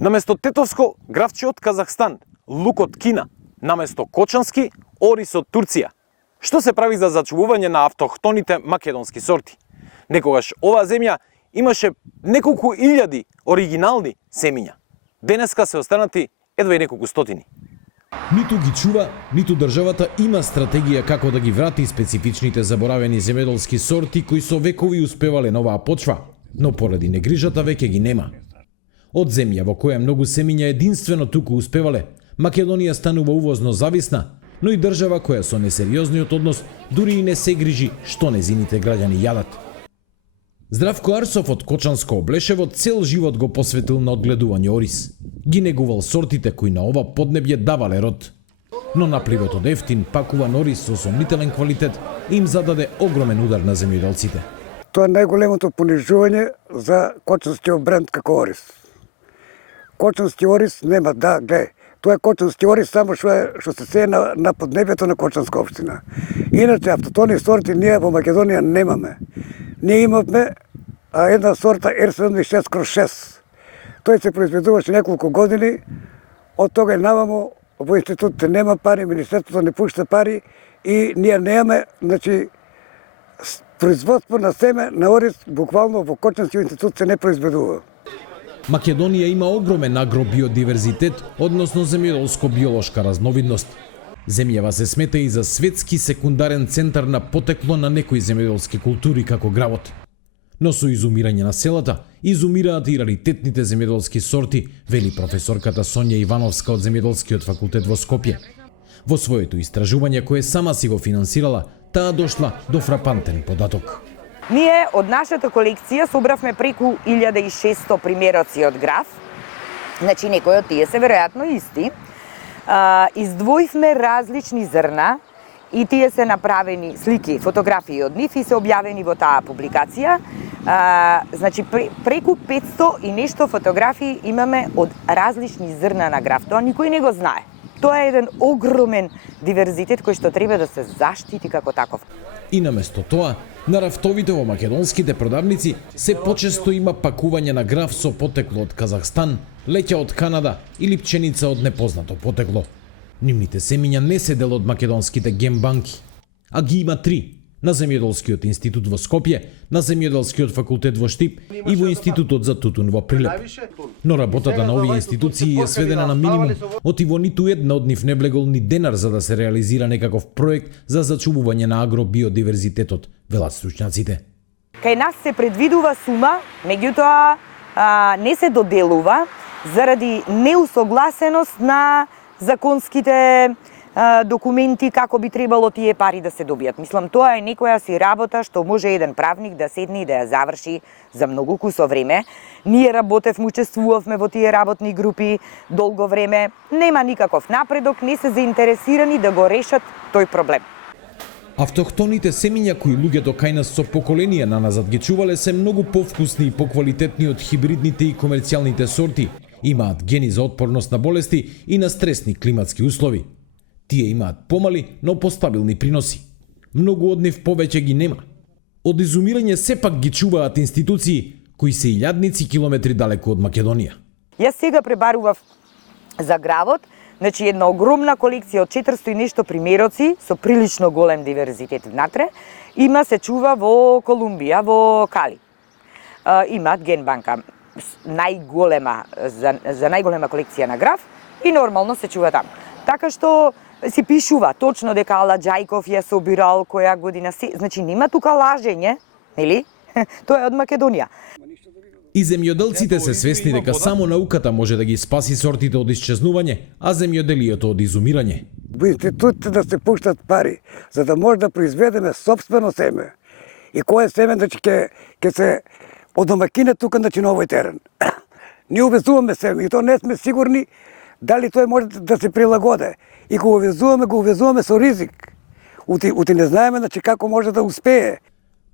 Наместо тетовско, гравче од Казахстан, лук од Кина, наместо кочански, орис од Турција. Што се прави за зачувување на автохтоните македонски сорти? Некогаш оваа земја имаше неколку илјади оригинални семиња. Денеска се останати едва и неколку стотини. Ниту ги чува, ниту државата има стратегија како да ги врати специфичните заборавени земјоделски сорти кои со векови успевале на оваа почва, но поради негрижата веќе ги нема. Од земја во која многу семиња единствено туку успевале, Македонија станува увозно зависна, но и држава која со несериозниот однос дури и не се грижи што незините граѓани јадат. Здравко Арсов од Кочанско Облешево цел живот го посветил на одгледување орис. Ги негувал сортите кои на ова поднебје давале род. Но напливот од ефтин пакуван орис со сомнителен квалитет им зададе огромен удар на земјоделците. Тоа е најголемото понижување за кочанскиот бренд како орис. Кочански орис нема, да, гледај. Тоа е кочански орис само што се сее на поднебјето на Кочанска општина. Иначе автотони сорти ние во Македонија немаме. Ние имавме една сорта R76/6. Тој се произведуваше неколку години, од тога и навамо во институтите нема пари, министерството не пушта пари и ние немаме, значи, производство на семе на орис буквално во Кочанскиот институт се не произведува. Македонија има огромен агробиодиверзитет, односно земјоделско-биолошка разновидност. Земјава се смета и за светски секундарен центар на потекло на некои земјоделски култури како гравот. Но со изумирање на селата, изумираат и раритетните земјоделски сорти, вели професорката Сонја Ивановска од Земјоделскиот факултет во Скопје. Во своето истражување кое сама си го финансирала, таа дошла до фрапантен податок. Ние од нашата колекција собравме преку 1600 примероци од граф, значи некои од тие се веројатно исти. Издвоивме различни зрна и тие се направени слики, фотографии од нив и се објавени во таа публикација. Значи преку 500 и нешто фотографии имаме од различни зрна на граф. Тоа никој не го знае. Тоа е еден огромен диверзитет кој што треба да се заштити како таков. И наместо тоа, на рафтовите во македонските продавници се почесто има пакување на граф со потекло од Казахстан, леќа од Канада или пченица од непознато потекло. Нивните семиња не се дел од македонските гембанки, а ги има 3. На Земјоделскиот институт во Скопје, на Земјоделскиот факултет во Штип и во Институтот за тутун во Прилеп. Но работата на овие институции е сведена на минимум, оти во ниту една од нив не влегол ни денар за да се реализира некаков проект за зачувување на агробиодиверзитетот, велат стручњаците. Кај нас се предвидува сума, меѓутоа не се доделува заради неусогласеност на законските документи како би требало тие пари да се добијат. Мислам, тоа е некоја си работа што може еден правник да седне и да ја заврши за многу кусо време. Ние работевме, учествувавме во тие работни групи долго време. Нема никаков напредок, не се заинтересирани да го решат тој проблем. Автохтоните семиња кои луѓето кај нас со поколенија наназад ги чувале се многу повкусни и поквалитетни од хибридните и комерцијалните сорти. Имаат гени за отпорност на болести и на стресни климатски услови. Тие имаат помали, но постабилни приноси. Многу од нив повеќе ги нема. Од изумирање сепак ги чуваат институции кои се илјадници километри далеку од Македонија. Јас сега пребарував за гравот, значи една огромна колекција од 400 и нешто примероци со прилично голем диверзитет внатре. Има се чува во Колумбија, во Кали. Имаат генбанка најголема за најголема колекција на граф и нормално се чува таму. Така што си пишува точно дека Ала Џајков ја собирал која година си, значи нема тука лажење, нели? Тоа е од Македонија. И земјоделците се свесни дека само науката може да ги спаси сортите од исчезнување, а земјоделието од изумирање. Во институтите да се пуштат пари, за да може да произведеме собствено семе. И кое семе, значи, ќе се одомакине тука, значи, на овој терен. Ние увезуваме семе и то не сме сигурни дали тој може да се прилагоде. И го увезуваме со ризик. Ути не знаеме, значи, како може да успее.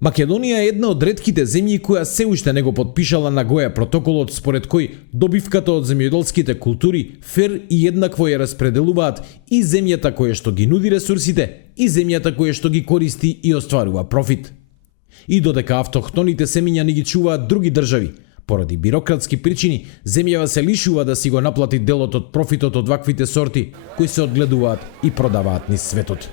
Македонија е една од ретките земји која се уште не го подпишала Нагоја протоколот според кој добивката од земјоделските култури фер и еднакво ја распределуваат и земјата која што ги нуди ресурсите и земјата која што ги користи и остварува профит. И додека автохтоните семиња не ги чуваат други држави, Поради бирократски причини, земјава се лишува да си го наплати делот од профитот од ваквите сорти, кои се одгледуваат и продаваат низ светот.